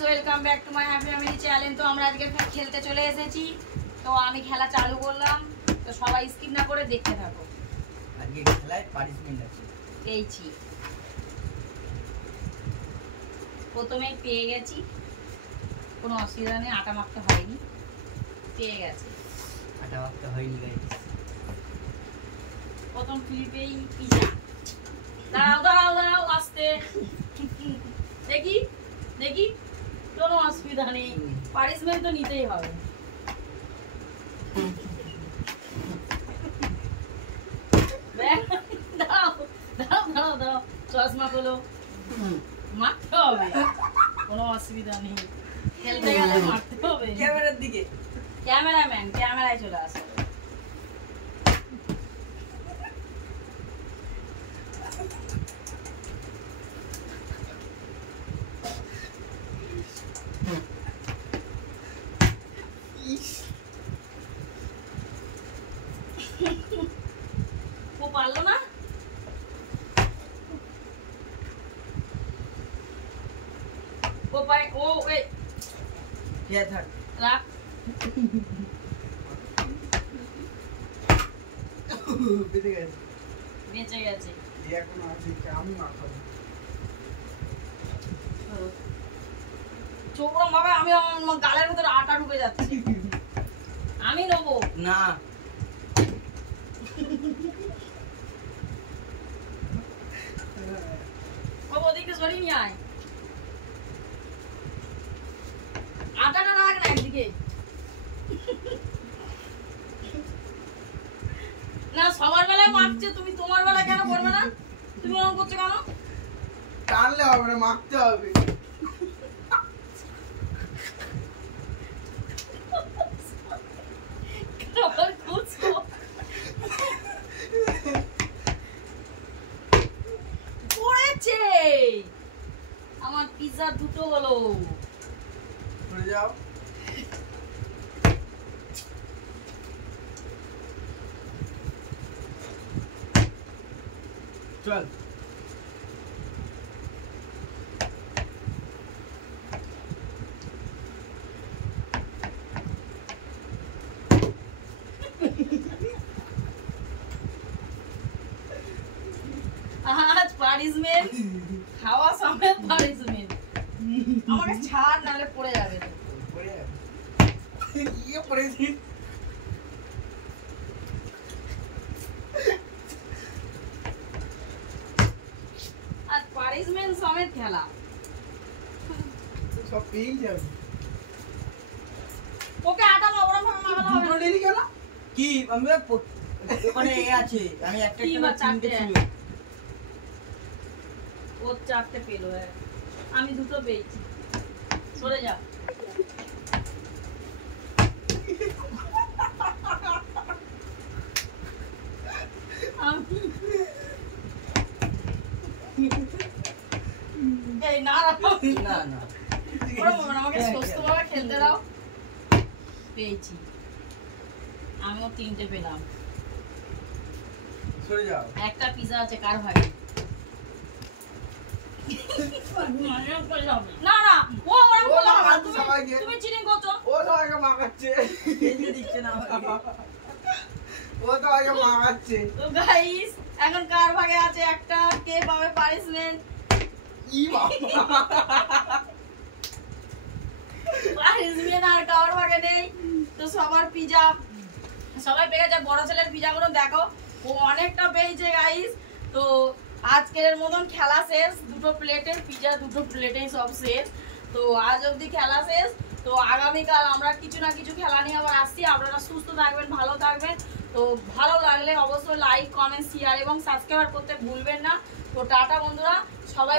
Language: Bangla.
Guys, welcome back to my happy family channel. তো আমরা আজকে খেলতে চলে এসেছি। তো আমি খেলা চালু করলাম, তো সবাই স্কিপ না করে দেখতে থাকো। আজকে খেলায় পানিশমেন্ট আছে। পেয়েছি, প্রথমেই পেয়ে গেছি, কোনো অসুবিধা নেই, আটা মাখতে হয়নি, পেয়ে গেছে। আটা মাখতে হয়নি গাইস। প্রথম ফিলিপেই পিজা। দাঁড়াও দাঁড়াও দাঁড়াও, আস্তে দেখি দেখি, কোনো অসুবিধা নেই, পানিশমেন্ট তো নিতেই হবে। দাঁড়াও দাঁড়াও দাঁড়াও দাঁড়াও, চশমা খোলো, মারতে হবে, কোনো অসুবিধা নেই, খেলতে গেলে মারতে হবে। ক্যামেরার দিকে, ক্যামেরাম্যান ক্যামেরায় চলে আসে। ও পারলো না, ও পায়, ও এই কে থাক রাখ। বেঁচে গেছে, বেঁচে গেছে। এখন আছে আমি মাখাবো। চোখরম ভাবে আমি আমার গালের ভিতরে আটা ঢুকে যাচ্ছে, আমি নেবো না। ওদিকে সরিয়ে নিয়ে আয়, আটাটা রাখ না একদিকে। না সবার বেলায় মাখছে, তুমি তোমার বেলায় কেন করবে না? তুমি এরকম করছো কেন? টানলে হবে না, মাখতে হবে। পড়েছে আমার পিজ্জা, দুটো হলো। পড়ে যাও। চল আজ পানিশমেন্ট, খাওয়া সমেত পানিশমেন্ট। আমাকে ছাড়, নাহলে পড়ে যাবে। পড়ে যাবে, ইয়ে পড়েছি। আজ পানিশমেন্ট সমেত খেলা, সব পেয়ে যাবে। ওকে আটা ওরকম ভাবে মাখাতে হবে না। কেন কি আমি ওখানে এ আছে, আমি একটা তিন বা চারটে ছিল। ও চারটে পেলো, আমি দুটো পেয়েছি। সরে যা। এই না না না, আমাকে সুস্থভাবে খেলতে দাও। পেয়েছি, আমিও তিনটে পেলাম। সরে যাও। একটা পিজা আছে কার ভাগে? না না, ও তুমি চিটিং করছো। ও তো আগে মাখাচ্ছে, দিচ্ছে না ও তো আগে মাখাচ্ছে। তো গাইস, এখন কার ভাগে আছে একটা, কে পাবে পানিশমেন্ট? ই বাবা, পানিশমেন্ট আর কার ভাগে নেই। তো সবার পিজা সবাই পেয়ে গেছে। বড় ছেলের পিজা গুলো দেখো, ও অনেকটা পেয়েছে গাইস। তো আজকের মতন খেলা শেষ, দুটো প্লেটের পিজা, দুটো প্লেটেই সব শেষ। তো আজ অবধি খেলা শেষ। তো আগামীকাল আমরা কিছু না কিছু খেলা নিয়ে আবার আসছি। আপনারা সুস্থ থাকবেন, ভালো থাকবেন। তো ভালো লাগলে অবশ্যই লাইক, কমেন্ট, শেয়ার এবং সাবস্ক্রাইব করতে ভুলবেন না। তো টাটা বন্ধুরা, সবাই।